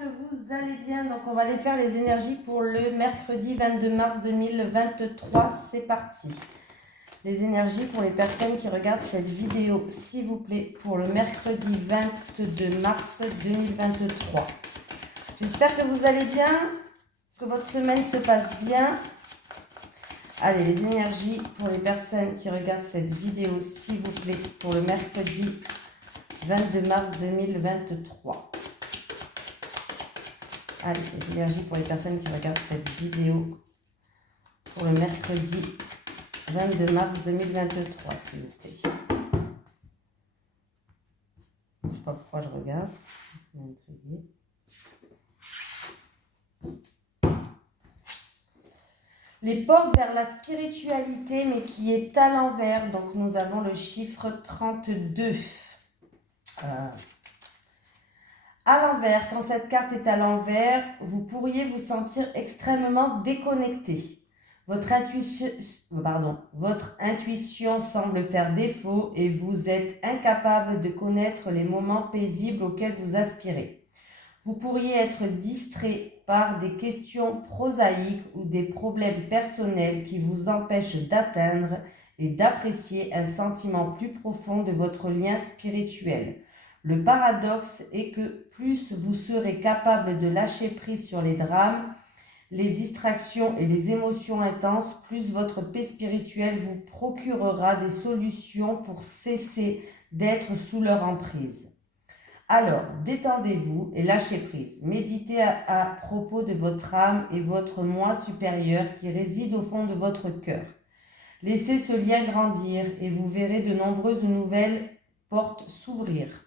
que vous allez bien. Donc, on va aller faire les énergies pour le mercredi 22 mars 2023. C'est parti. Les énergies pour les personnes qui regardent cette vidéo, s'il vous plaît, pour le mercredi 22 mars 2023. J'espère que vous allez bien, que votre semaine se passe bien. Allez, les énergies pour les personnes qui regardent cette vidéo, s'il vous plaît, pour le mercredi 22 mars 2023. Allez, les énergies pour les personnes qui regardent cette vidéo pour le mercredi 22 mars 2023, s'il vous plaît. Je ne sais pas pourquoi je regarde. Je suis intriguée. Les portes vers la spiritualité, mais qui est à l'envers. Donc, nous avons le chiffre 32. À l'envers, quand cette carte est à l'envers, vous pourriez vous sentir extrêmement déconnecté. Votre intuition semble faire défaut et vous êtes incapable de connaître les moments paisibles auxquels vous aspirez. Vous pourriez être distrait par des questions prosaïques ou des problèmes personnels qui vous empêchent d'atteindre et d'apprécier un sentiment plus profond de votre lien spirituel. Le paradoxe est que plus vous serez capable de lâcher prise sur les drames, les distractions et les émotions intenses, plus votre paix spirituelle vous procurera des solutions pour cesser d'être sous leur emprise. Alors, détendez-vous et lâchez prise. Méditez à propos de votre âme et votre moi supérieur qui réside au fond de votre cœur. Laissez ce lien grandir et vous verrez de nombreuses nouvelles portes s'ouvrir.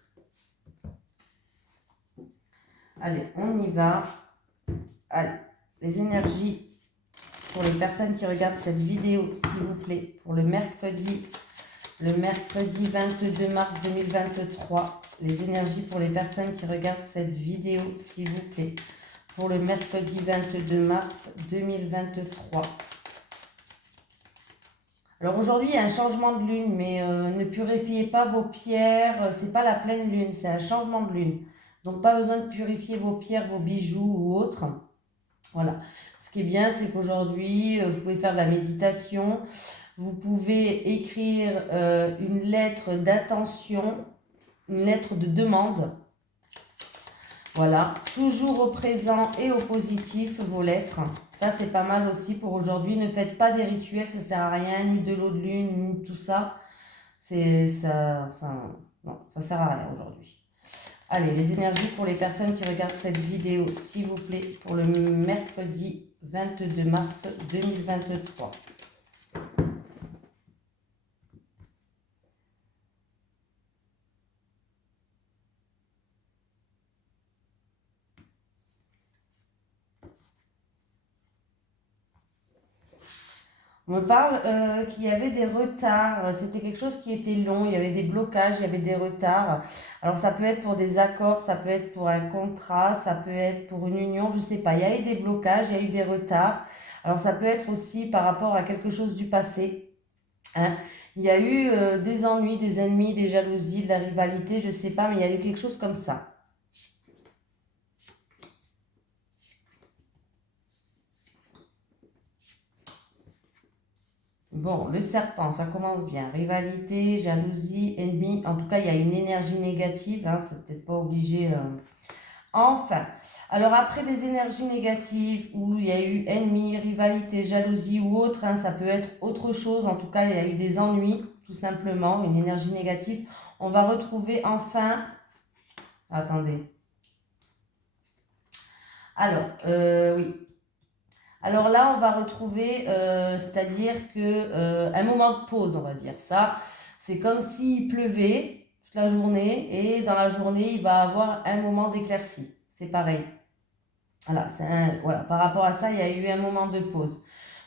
Allez, on y va. Allez, les énergies pour les personnes qui regardent cette vidéo, s'il vous plaît, pour le mercredi 22 mars 2023. Les énergies pour les personnes qui regardent cette vidéo, s'il vous plaît, pour le mercredi 22 mars 2023. Alors aujourd'hui, il y a un changement de lune, mais ne purifiez pas vos pierres, c'est pas la pleine lune, c'est un changement de lune. Donc pas besoin de purifier vos pierres, vos bijoux ou autres. Voilà. Ce qui est bien, c'est qu'aujourd'hui, vous pouvez faire de la méditation. Vous pouvez écrire une lettre d'intention, une lettre de demande. Voilà. Toujours au présent et au positif, vos lettres. Ça, c'est pas mal aussi pour aujourd'hui. Ne faites pas des rituels, ça sert à rien, ni de l'eau de lune, ni tout ça. Non, ça sert à rien aujourd'hui. Allez, les énergies pour les personnes qui regardent cette vidéo, s'il vous plaît, pour le mercredi 22 mars 2023. On me parle qu'il y avait des retards, c'était quelque chose qui était long, il y avait des blocages, il y avait des retards. Alors ça peut être pour des accords, ça peut être pour un contrat, ça peut être pour une union, je ne sais pas. Il y a eu des blocages, il y a eu des retards. Alors ça peut être aussi par rapport à quelque chose du passé. Hein. Il y a eu des ennuis, des ennemis, des jalousies, de la rivalité, je ne sais pas, mais il y a eu quelque chose comme ça. Bon, le serpent, ça commence bien. Rivalité, jalousie, ennemi. En tout cas, il y a une énergie négative. Hein, c'est peut-être pas obligé. Enfin, alors après des énergies négatives où il y a eu ennemi, rivalité, jalousie ou autre, hein, ça peut être autre chose. En tout cas, il y a eu des ennuis, tout simplement, une énergie négative. On va retrouver enfin... Attendez. Alors, oui. Alors là, on va retrouver, c'est-à-dire que un moment de pause, on va dire. Ça, c'est comme s'il pleuvait toute la journée et dans la journée, il va avoir un moment d'éclaircie. C'est pareil. Voilà, voilà, par rapport à ça, il y a eu un moment de pause.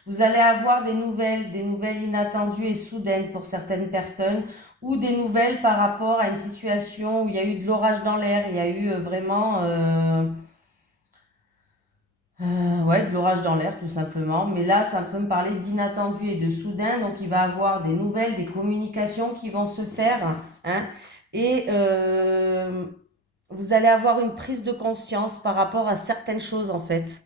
Vous allez avoir des nouvelles inattendues et soudaines pour certaines personnes ou des nouvelles par rapport à une situation où il y a eu de l'orage dans l'air, il y a eu vraiment... ouais, de l'orage dans l'air tout simplement. Mais là, ça peut me parler d'inattendu et de soudain. Donc, il va y avoir des nouvelles, des communications qui vont se faire. Hein, et vous allez avoir une prise de conscience par rapport à certaines choses en fait.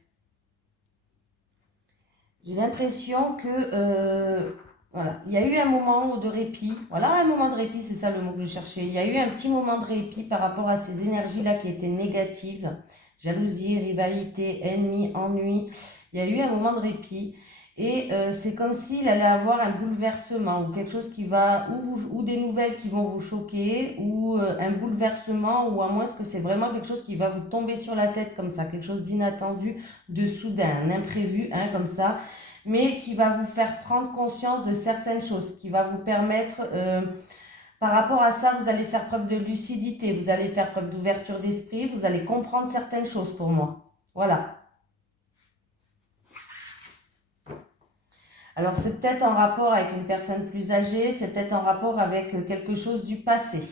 J'ai l'impression que, voilà, il y a eu un moment de répit. Voilà, un moment de répit, c'est ça le mot que je cherchais. Il y a eu un petit moment de répit par rapport à ces énergies-là qui étaient négatives. Jalousie, rivalité, ennemi, ennui. Il y a eu un moment de répit. Et c'est comme s'il allait avoir un bouleversement ou quelque chose qui va, ou des nouvelles qui vont vous choquer, ou un bouleversement, ou à moins que c'est vraiment quelque chose qui va vous tomber sur la tête comme ça, quelque chose d'inattendu, de soudain, un imprévu, hein, comme ça, mais qui va vous faire prendre conscience de certaines choses, qui va vous permettre, par rapport à ça, vous allez faire preuve de lucidité, vous allez faire preuve d'ouverture d'esprit, vous allez comprendre certaines choses pour moi. Voilà. Alors, c'est peut-être en rapport avec une personne plus âgée, c'est peut-être en rapport avec quelque chose du passé.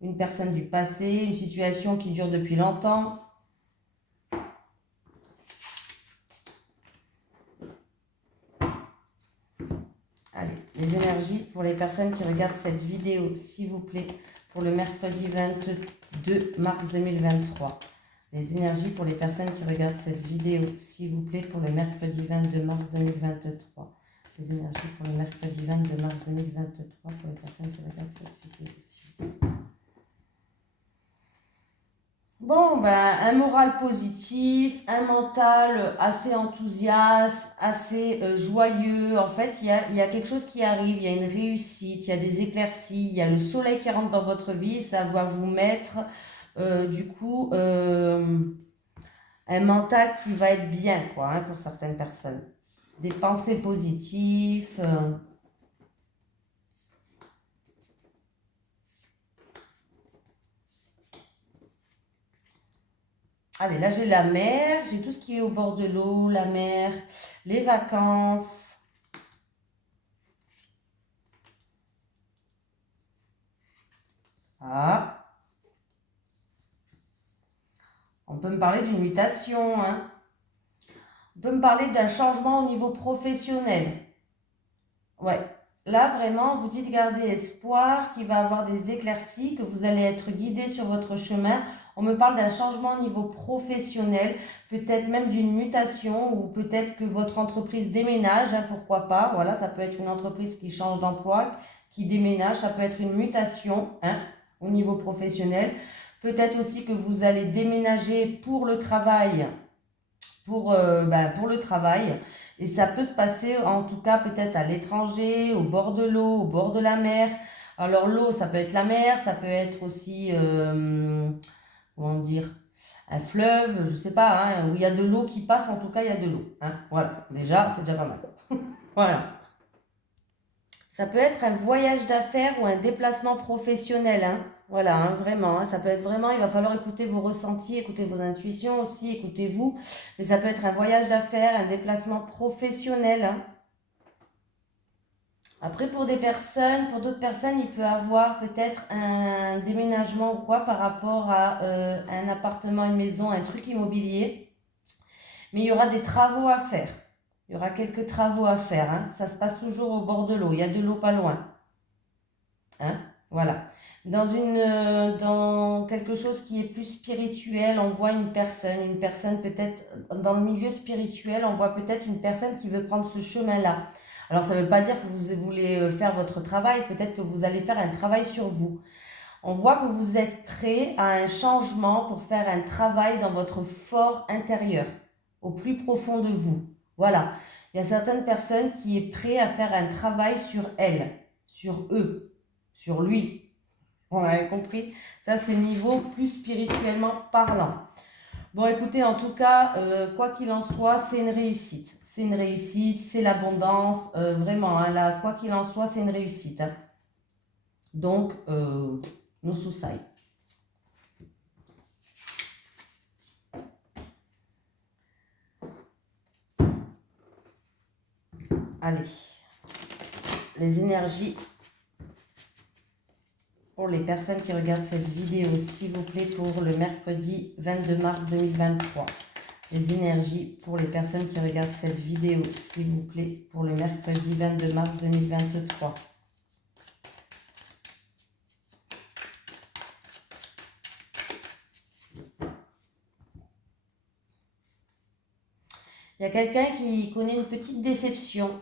Une personne du passé, une situation qui dure depuis longtemps. Allez, les énergies pour les personnes qui regardent cette vidéo, s'il vous plaît, pour le mercredi 22 mars 2023. Les énergies pour les personnes qui regardent cette vidéo, s'il vous plaît, pour le mercredi 22 mars 2023. Les énergies pour le mercredi 22 mars 2023 pour les personnes qui regardent cette vidéo. Bon, ben, un moral positif, un mental assez enthousiaste, assez joyeux. En fait, il y a quelque chose qui arrive, il y a une réussite, il y a des éclaircies, il y a le soleil qui rentre dans votre vie et ça va vous mettre, du coup, un mental qui va être bien, quoi, hein, pour certaines personnes. Des pensées positives. Allez, là j'ai la mer, j'ai tout ce qui est au bord de l'eau, la mer, les vacances. Ah. On peut me parler d'une mutation, hein. On peut me parler d'un changement au niveau professionnel. Ouais. Là, vraiment, vous dites garder espoir, qu'il va y avoir des éclaircies, que vous allez être guidé sur votre chemin. On me parle d'un changement au niveau professionnel, peut-être même d'une mutation, ou peut-être que votre entreprise déménage, hein, pourquoi pas. Voilà, ça peut être une entreprise qui change d'emploi, qui déménage, ça peut être une mutation, hein, au niveau professionnel. Peut-être aussi que vous allez déménager pour le travail, pour le travail. Et ça peut se passer, en tout cas, peut-être à l'étranger, au bord de l'eau, au bord de la mer. Alors, l'eau, ça peut être la mer, ça peut être aussi, comment dire, un fleuve, je sais pas, hein, où il y a de l'eau qui passe, en tout cas, il y a de l'eau. Hein. Voilà, déjà, c'est déjà pas mal. Voilà. Ça peut être un voyage d'affaires ou un déplacement professionnel, hein. Voilà, hein, vraiment, hein, ça peut être vraiment, il va falloir écouter vos ressentis, écouter vos intuitions aussi, écoutez-vous. Mais ça peut être un voyage d'affaires, un déplacement professionnel, hein. Après, pour d'autres personnes, il peut avoir peut-être un déménagement ou quoi par rapport à un appartement, une maison, un truc immobilier. Mais il y aura des travaux à faire. Il y aura quelques travaux à faire, hein. Ça se passe toujours au bord de l'eau. Il y a de l'eau pas loin. Hein, voilà. Dans quelque chose qui est plus spirituel, on voit une personne peut-être, dans le milieu spirituel, on voit peut-être une personne qui veut prendre ce chemin-là. Alors, ça ne veut pas dire que vous voulez faire votre travail, peut-être que vous allez faire un travail sur vous. On voit que vous êtes prêt à un changement pour faire un travail dans votre fort intérieur, au plus profond de vous. Voilà. Il y a certaines personnes qui est prêt à faire un travail sur elles, sur eux, sur lui. On a compris. Ça, c'est niveau plus spirituellement parlant. Bon, écoutez, en tout cas, quoi qu'il en soit, c'est une réussite. C'est une réussite, c'est l'abondance. Vraiment, hein, là, quoi qu'il en soit, c'est une réussite. Hein. Donc, no suicide. Allez. Les énergies pour les personnes qui regardent cette vidéo, s'il vous plaît, pour le mercredi 22 mars 2023. Les énergies pour les personnes qui regardent cette vidéo, s'il vous plaît, pour le mercredi 22 mars 2023. Il y a quelqu'un qui connaît une petite déception.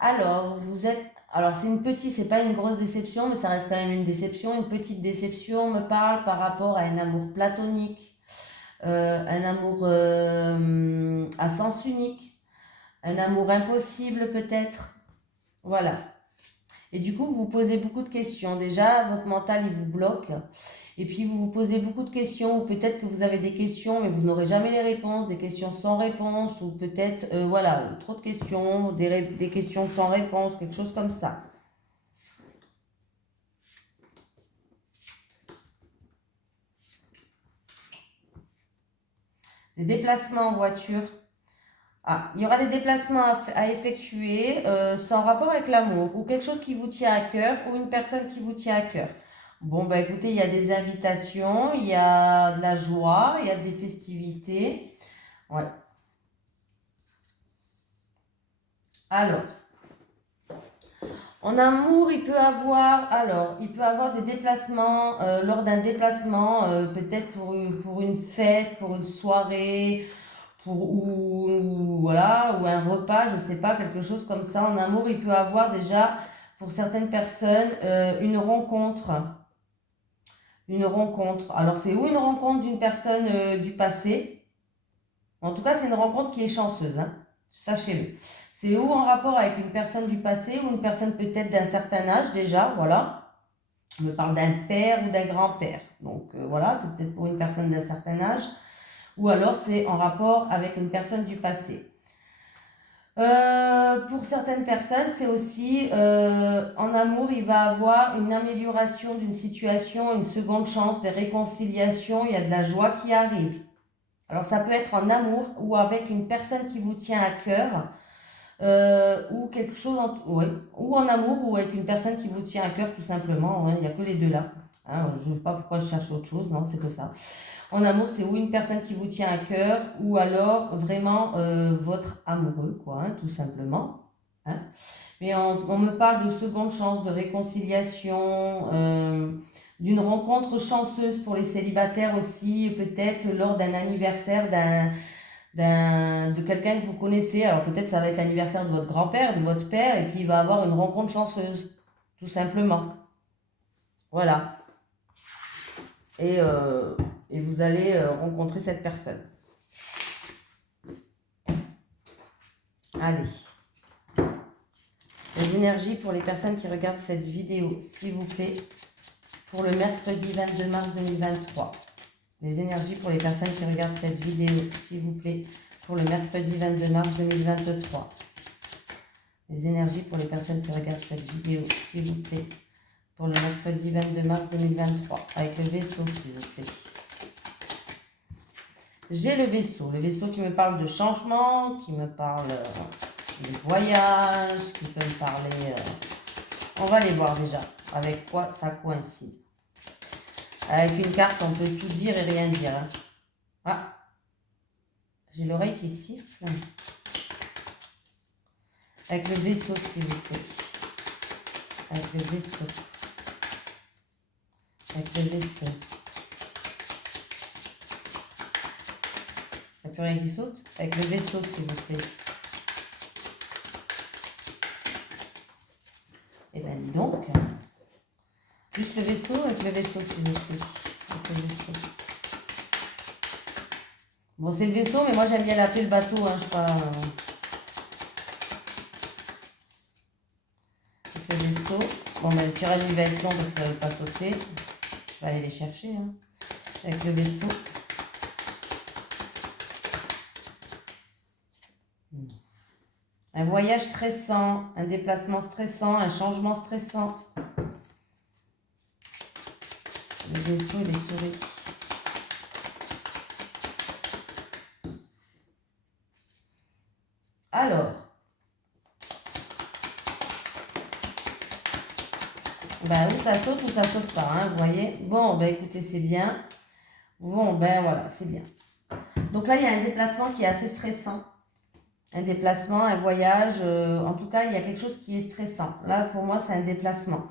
Alors, c'est pas une grosse déception, mais ça reste quand même une déception. Une petite déception me parle par rapport à un amour platonique, un amour à sens unique, un amour impossible peut-être. Voilà. Et du coup, vous vous posez beaucoup de questions. Déjà, votre mental, il vous bloque. Et puis, vous vous posez beaucoup de questions, ou peut-être que vous avez des questions, mais vous n'aurez jamais les réponses, des questions sans réponse, ou peut-être, voilà, trop de questions, des questions sans réponse, quelque chose comme ça. Des déplacements en voiture. Ah, il y aura des déplacements à effectuer sans rapport avec l'amour, ou quelque chose qui vous tient à cœur, ou une personne qui vous tient à cœur. Bon, bah écoutez, il y a des invitations, il y a de la joie, il y a des festivités. Ouais. Alors, en amour, il peut avoir des déplacements, lors d'un déplacement, peut-être pour une fête, pour une soirée, voilà, ou un repas, je sais pas, quelque chose comme ça. En amour, il peut avoir déjà, pour certaines personnes, une rencontre. Une rencontre. Alors, c'est ou une rencontre d'une personne du passé. En tout cas, c'est une rencontre qui est chanceuse, hein. Sachez-le. C'est ou en rapport avec une personne du passé ou une personne peut-être d'un certain âge déjà, voilà. On me parle d'un père ou d'un grand-père. Donc voilà, c'est peut-être pour une personne d'un certain âge. Ou alors c'est en rapport avec une personne du passé. Pour certaines personnes, c'est aussi en amour, il va avoir une amélioration d'une situation, une seconde chance, des réconciliations, il y a de la joie qui arrive. Alors ça peut être en amour ou avec une personne qui vous tient à cœur, ou quelque chose ouais, ou en amour ou avec une personne qui vous tient à cœur tout simplement, hein, il n'y a que les deux là. Hein, je ne sais pas pourquoi je cherche autre chose, non, c'est que ça. En amour, c'est ou une personne qui vous tient à cœur, ou alors vraiment votre amoureux, quoi, hein, tout simplement. Hein. Mais on me parle de seconde chance, de réconciliation, d'une rencontre chanceuse pour les célibataires aussi, peut-être lors d'un anniversaire de quelqu'un que vous connaissez. Alors peut-être ça va être l'anniversaire de votre grand-père, de votre père, et puis il va avoir une rencontre chanceuse, tout simplement. Voilà. Et, euh, et vous allez rencontrer cette personne. Allez. Les énergies pour les personnes qui regardent cette vidéo, s'il vous plaît, pour le mercredi 22 mars 2023. Les énergies pour les personnes qui regardent cette vidéo, s'il vous plaît, pour le mercredi 22 mars 2023. Les énergies pour les personnes qui regardent cette vidéo, s'il vous plaît, pour le mercredi 22 mars 2023. Avec le vaisseau, s'il vous plaît. J'ai le vaisseau qui me parle de changement, qui me parle de voyage, qui peut me parler... on va les voir déjà, avec quoi ça coïncide. Avec une carte, on peut tout dire et rien dire. Hein. Ah, j'ai l'oreille qui siffle. Avec le vaisseau, s'il vous plaît. Avec le vaisseau. Avec le vaisseau. Il n'y a plus rien qui saute. Avec le vaisseau, s'il vous plaît. Eh bien, dis donc. Juste le vaisseau, avec le vaisseau, s'il vous plaît. Avec le vaisseau. Bon, c'est le vaisseau, mais moi, j'aime bien l'appeler le bateau. Hein, je sais pas. Avec le vaisseau. Bon, ben, le tirage, il va être long parce que ça ne va pas sauter. Je vais aller les chercher. Hein. Avec le vaisseau. Un voyage stressant, un déplacement stressant, un changement stressant. Le vaisseau et les souris. Alors. Ben, ou ça saute ou ça saute pas, hein, vous voyez. Bon, ben écoutez, c'est bien. Bon, ben voilà, c'est bien. Donc là, il y a un déplacement qui est assez stressant. Un déplacement, un voyage, en tout cas, il y a quelque chose qui est stressant. Là, pour moi, c'est un déplacement.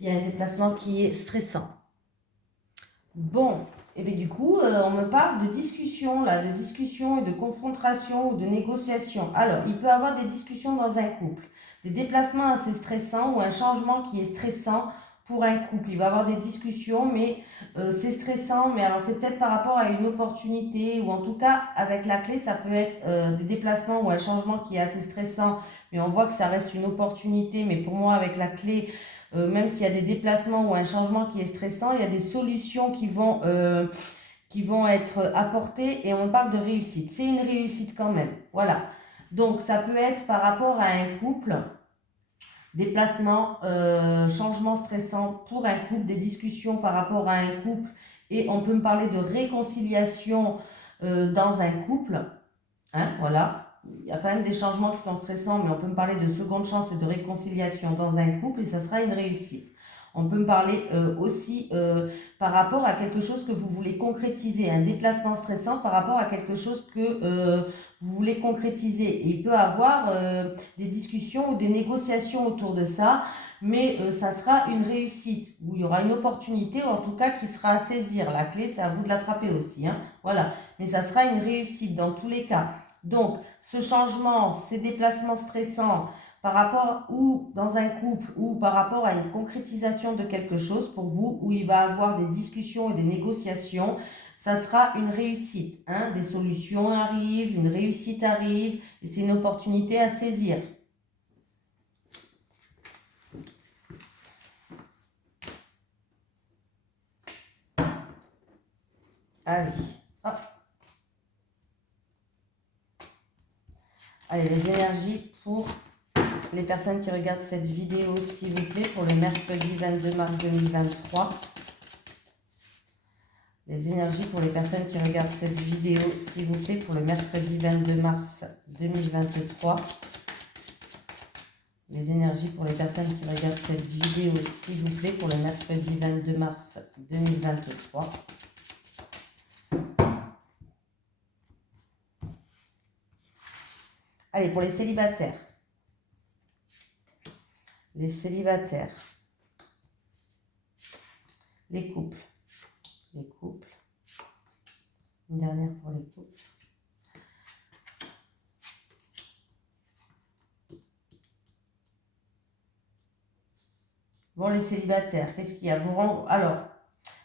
Il y a un déplacement qui est stressant. Bon, Et bien du coup, on me parle de discussion, là, de discussion et de confrontation ou de négociation. Alors, il peut y avoir des discussions dans un couple, des déplacements assez stressants ou un changement qui est stressant pour un couple. Il va y avoir des discussions, mais c'est stressant, mais alors c'est peut-être par rapport à une opportunité, ou en tout cas, avec la clé, ça peut être des déplacements ou un changement qui est assez stressant, mais on voit que ça reste une opportunité, mais pour moi, avec la clé, même s'il y a des déplacements ou un changement qui est stressant, il y a des solutions qui vont être apportées et on parle de réussite. C'est une réussite quand même. Voilà. Donc, ça peut être par rapport à un couple, déplacement, changement stressant pour un couple, des discussions par rapport à un couple et on peut me parler de réconciliation dans un couple. Hein, voilà. Il y a quand même des changements qui sont stressants, mais on peut me parler de seconde chance et de réconciliation dans un couple et ça sera une réussite. On peut me parler aussi par rapport à quelque chose que vous voulez concrétiser, un déplacement stressant par rapport à quelque chose que vous voulez concrétiser. Et il peut y avoir des discussions ou des négociations autour de ça, mais ça sera une réussite, où il y aura une opportunité, ou en tout cas qui sera à saisir. La clé, c'est à vous de l'attraper aussi. Hein, voilà. Mais ça sera une réussite dans tous les cas. Donc, ce changement, ces déplacements stressants par rapport ou dans un couple ou par rapport à une concrétisation de quelque chose pour vous, où il va y avoir des discussions et des négociations, ça sera une réussite. Hein. Des solutions arrivent, une réussite arrive et c'est une opportunité à saisir. Allez, hop. Allez, les énergies pour les personnes qui regardent cette vidéo, s'il vous plaît, pour le mercredi 22 mars 2023. Les énergies pour les personnes qui regardent cette vidéo, s'il vous plaît, pour le mercredi 22 mars 2023. Les énergies pour les personnes qui regardent cette vidéo, s'il vous plaît, pour le mercredi 22 mars 2023. Allez, pour les célibataires. Les célibataires. Les couples. Les couples. Une dernière pour les couples. Bon, les célibataires, qu'est-ce qu'il y a? Alors,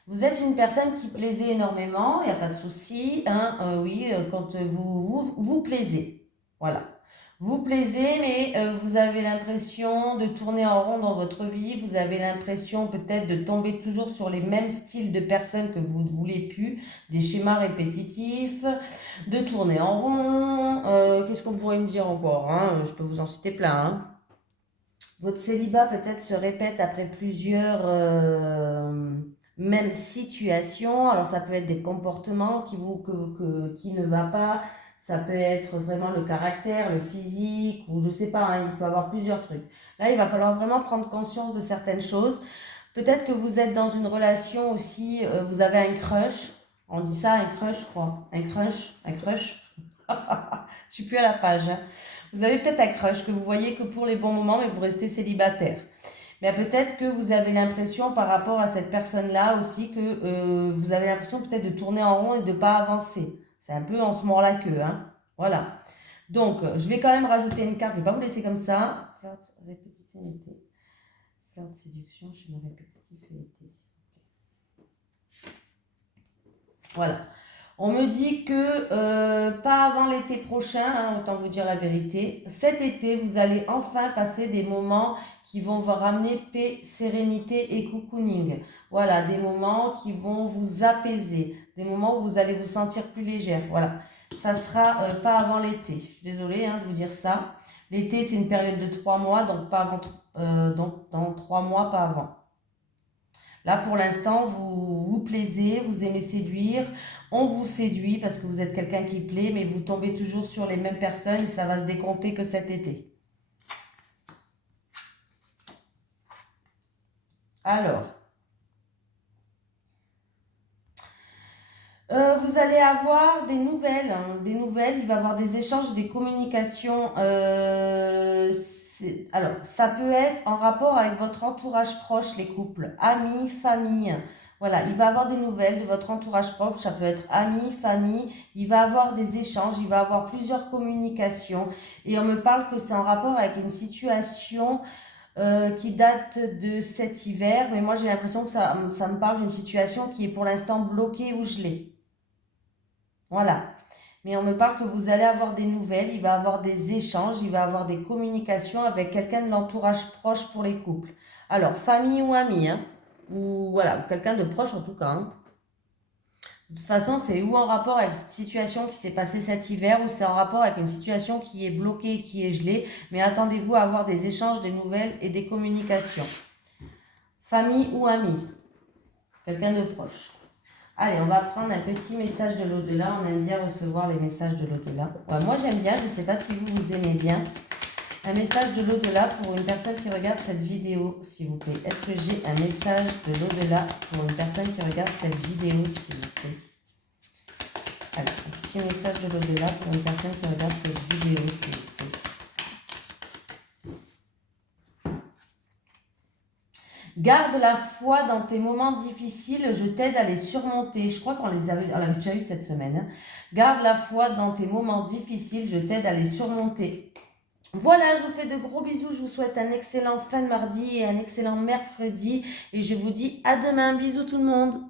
vous êtes une personne qui plaisait énormément, il n'y a pas de souci. Hein, oui, quand vous plaisez. Voilà. Vous plaisez, mais vous avez l'impression de tourner en rond dans votre vie. Vous avez l'impression peut-être de tomber toujours sur les mêmes styles de personnes que vous ne voulez plus, des schémas répétitifs, de tourner en rond. Qu'est-ce qu'on pourrait me dire encore? Hein, je peux vous en citer plein. Hein. Votre célibat peut-être se répète après plusieurs mêmes situations. Alors ça peut être des comportements qui ne va pas. Ça peut être vraiment le caractère, le physique, ou je sais pas, hein, il peut y avoir plusieurs trucs. Là, il va falloir vraiment prendre conscience de certaines choses. Peut-être que vous êtes dans une relation aussi, vous avez un crush. On dit ça, un crush, je crois. Un crush. Je suis plus à la page. Hein. Vous avez peut-être un crush que vous voyez que pour les bons moments, mais vous restez célibataire. Mais peut-être que vous avez l'impression par rapport à cette personne-là aussi que vous avez l'impression peut-être de tourner en rond et de ne pas avancer. C'est un peu en se mord la queue. Hein. Voilà. Donc, je vais quand même rajouter une carte. Je ne vais pas vous laisser comme ça. Flirt, répétitivité. Flirt, séduction, schéma répétitif et été. Voilà. On me dit que pas avant l'été prochain, hein, autant vous dire la vérité. Cet été, vous allez enfin passer des moments qui vont vous ramener paix, sérénité et cocooning. Voilà, des moments qui vont vous apaiser, des moments où vous allez vous sentir plus légère. Voilà, ça sera pas avant l'été. Je suis désolée de vous dire ça. L'été, c'est une période de 3 mois, donc pas avant, donc dans 3 mois, pas avant. Là, pour l'instant, vous plaisez, vous aimez séduire, on vous séduit parce que vous êtes quelqu'un qui plaît, mais vous tombez toujours sur les mêmes personnes et ça va se décompter que cet été. Alors, vous allez avoir des nouvelles, hein, il va y avoir des échanges, des communications. Alors, ça peut être en rapport avec votre entourage proche, les couples, amis, famille. Voilà, il va avoir des nouvelles de votre entourage propre, ça peut être amis, famille, il va avoir des échanges, il va avoir plusieurs communications. Et on me parle que c'est en rapport avec une situation qui date de cet hiver, mais moi j'ai l'impression que ça me parle d'une situation qui est pour l'instant bloquée ou gelée. Voilà. Mais on me parle que vous allez avoir des nouvelles, il va avoir des échanges, il va avoir des communications avec quelqu'un de l'entourage proche pour les couples. Alors, famille ou ami, hein, ou voilà, ou quelqu'un de proche en tout cas. Hein. De toute façon, c'est ou en rapport avec une situation qui s'est passée cet hiver, ou c'est en rapport avec une situation qui est bloquée, qui est gelée. Mais attendez-vous à avoir des échanges, des nouvelles et des communications. Famille ou ami, quelqu'un de proche. Allez, on va prendre un petit message de l'au-delà. On aime bien recevoir les messages de l'au-delà. Ouais, moi, j'aime bien. Je ne sais pas si vous aimez bien. Un message de l'au-delà pour une personne qui regarde cette vidéo, s'il vous plaît. Est-ce que j'ai un message de l'au-delà pour une personne qui regarde cette vidéo, s'il vous plaît? Allez, un petit message de l'au-delà pour une personne qui regarde cette vidéo, s'il vous plaît. Garde la foi dans tes moments difficiles, je t'aide à les surmonter. Je crois qu'on l'avait déjà eu cette semaine. Hein. Garde la foi dans tes moments difficiles, je t'aide à les surmonter. Voilà, je vous fais de gros bisous. Je vous souhaite un excellent fin de mardi et un excellent mercredi. Et je vous dis à demain. Bisous tout le monde.